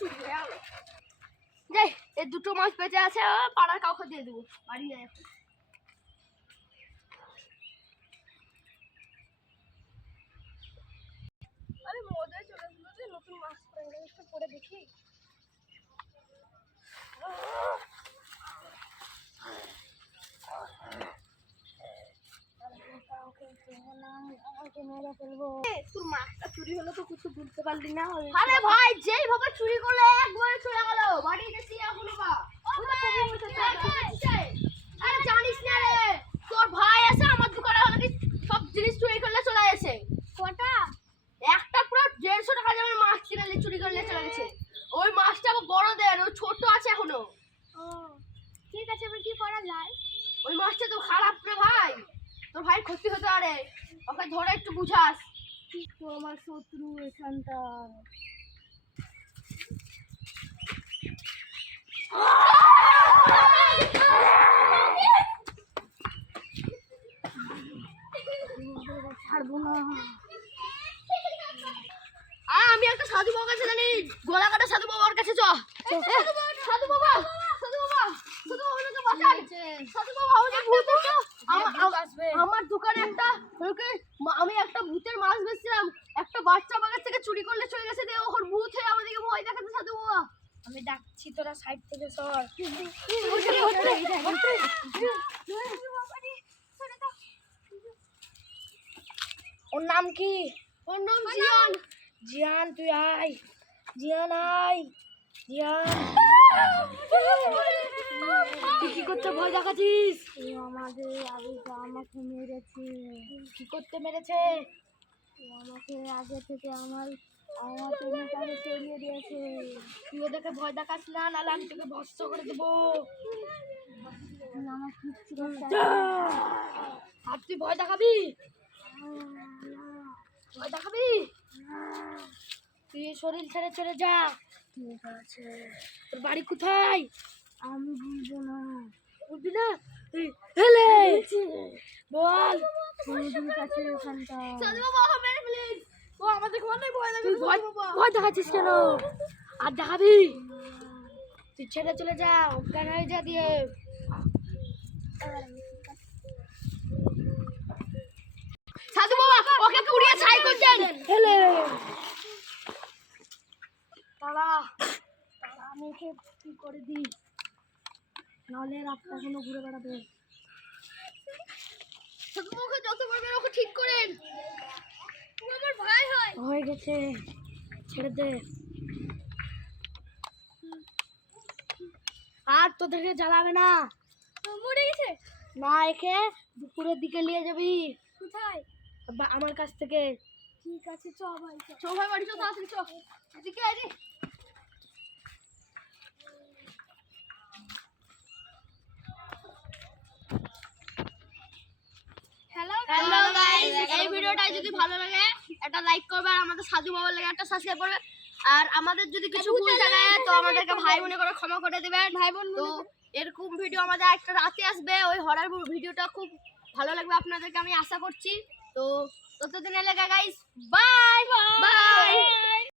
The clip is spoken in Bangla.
চুরি হয়ে গেল। যাই এই দুটো মাছ বেঁচে আছে, পাড়ার কাউকে দিয়ে দেবো, বাড়ি যাই। আরে মজাই চলে আসলো যে নতুন মাছ পরে দেখি। তোর মাছটা চুরি হলো তো কিছু বুঝতে পারলি না? আরে ভাই যেই ভাবে চুরি করলে একবারে চলে গেল, বাড়ি গেছি এখনো বা। আরে জানিস না রে, তোর ভাই আছে আমার দোকানে হলো কি সব জিনিস চুরি করলে চলে গেছে। কটা? একটা পুরো 150 টাকা দামের মাছ কিনলে চুরি করলে চলে গেছে। ওই মাছটা আবার বড়দের, ওই ছোট আছে এখনো। ও ঠিক আছে, এবার কি করা যায়? ওই মাছটা তো খারাপ রে ভাই, তোর ভাই ক্ষতি হতে পারে, ওকে ধরে একটু বুঝাস। তো আমার শত্রু এখানটা। ছাড়বো না। আমি একটা সাধু বাবার কাছে জানি, গলা কাটা সাধু বাবার কাছে চ। সাধু বাবা, সাধু বাবা, সাধু বাবা আমাকে বাঁচান। সাধু বাবা আমাকে ভূত আছে। আমার দোকানে একটা আমি একটা ভূতের মাছ বেচছিলাম, একটা বাচ্চা বাগান থেকে চুরি করলে চলে গেছে, দিয়ে ওর ভূত হয়ে আমাদেরকে ভয় দেখাচ্ছে। সাধু বাবা আমি ডাকছি, তোরা সাইড থেকে সর। ওর নাম কি? ওর নাম জিয়ান। জিয়ান তুই আয়, জিয়ান আয়, জিয়ান। তুই কি করতে ভয় দেখাচ্ছিস? আমাদের আমাকে মেরেছে। কি করতে মেরেছে? আমাকে আগে থেকে আমার প্রেমিকাকে সরিয়ে দিয়েছে। তুই ওদেরকে ভয় দেখাস না, নাহলে আমি তোকে ভস্ম করে দেবো। আমার কিচ্ছু আর তুই ভয় দেখাবি? ভয় দেখাবি? তুই শরীর ছেড়ে চলে যা। ঠিক আছে। তোর বাড়ি কোথায়? আমি বুঝবো না। বুঝবি না? হেলে বল। সমুদ্রের কাছে ওখানটা। সাধু বাবা মেরে প্লিজ। ও আমাদের কোনে ভয় দেখাচ্ছিস? ভয় দেখাচ্ছিস কেন? আর দেখাবি? তুই ছেড়ে চলে যা, অজ্ঞান হয়ে যা দিয়ে। সাধু বাবা ওকে পুড়িয়ে ছাই করছেন। হেলে তারা আমি ওকে কি করে দিই, নাহলে রাতটা কোনো ঘুরে বেড়াবে। সাধু বাবা যত পারবেন ওকে ঠিক করেন, ও আমার ভাই হয়। হয়ে গেছে, ছেড়ে দে। আর তোদেরকে জ্বালাবে না। মরে গেছে না, একে দুপুরের দিকে নিয়ে যাবি। কোথায়? আমার কাছ থেকে। ঠিক আছে চ ভাই, চ ভাই বাড়ি চ, তাড়াতাড়ি চ। এদিকে আয় রে। হ্যালো গাইস, এই ভিডিওটা যদি ভালো লাগে একটা লাইক করবে, আর আমাদের সাধু বাবার লাগে একটা সাবস্ক্রাইব করবে। আর আমাদের যদি কিছু ভুল থাকে তো আমাদেরকে ভাই মনে করে ক্ষমা করে দেবেন। ভাই বোন তো এরকম ভিডিও আমাদের একটা রাতে আসবে, ওই হরর ভিডিওটা খুব ভালো লাগবে আপনাদেরকে আমি আশা করছি। তো ততদিনের লেগে গাইস বাই বাই।